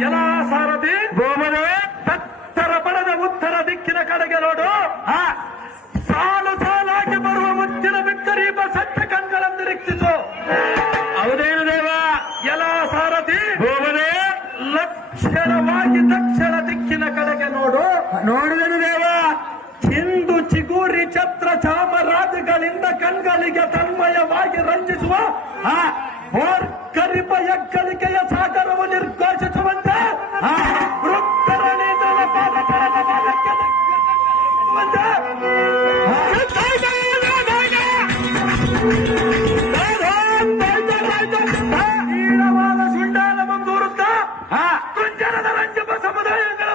ಎಲ್ಲ ಸಾರಥಿ ಗೋಮನೆ ತತ್ತರ ಬಡದ ಉತ್ತರ ದಿಕ್ಕಿನ ಕಡೆಗೆ ನೋಡು. ಆ, ಸಾಲು ಸಾಲಾಗಿ ಬರುವ ಮುಚ್ಚಿನ ಬಿಕ್ಕರೀಪ ಸತ್ಯ ಕಣ್ಗಳನ್ನು ನಿರೀಕ್ಷಿಸು. ಹೌದೇನು ದೇವ? ಎಲ್ಲ ಸಾರಥಿ ಗೋಮನೆ ಲಕ್ಷಣವಾಗಿ ದಕ್ಷಿಣ ದಿಕ್ಕಿನ ಕಡೆಗೆ ನೋಡು. ನೋಡಿದನು ದೇವ. ಹಿಂದು ಚಿಗೂರಿ ಛತ್ರ ಕಂಡ ಕಣ್ಗಳಿಗೆ ತನ್ಮಯವಾಗಿ ರಂಜಿಸುವ ಆ ಕರಿಪ ಎಕ್ಕಳಿಕೆಯ ಸಾಗರವು ನಿರ್ಘೋಷಿಸುವಂತೆ ಬಸಮುದಾಯಗಳ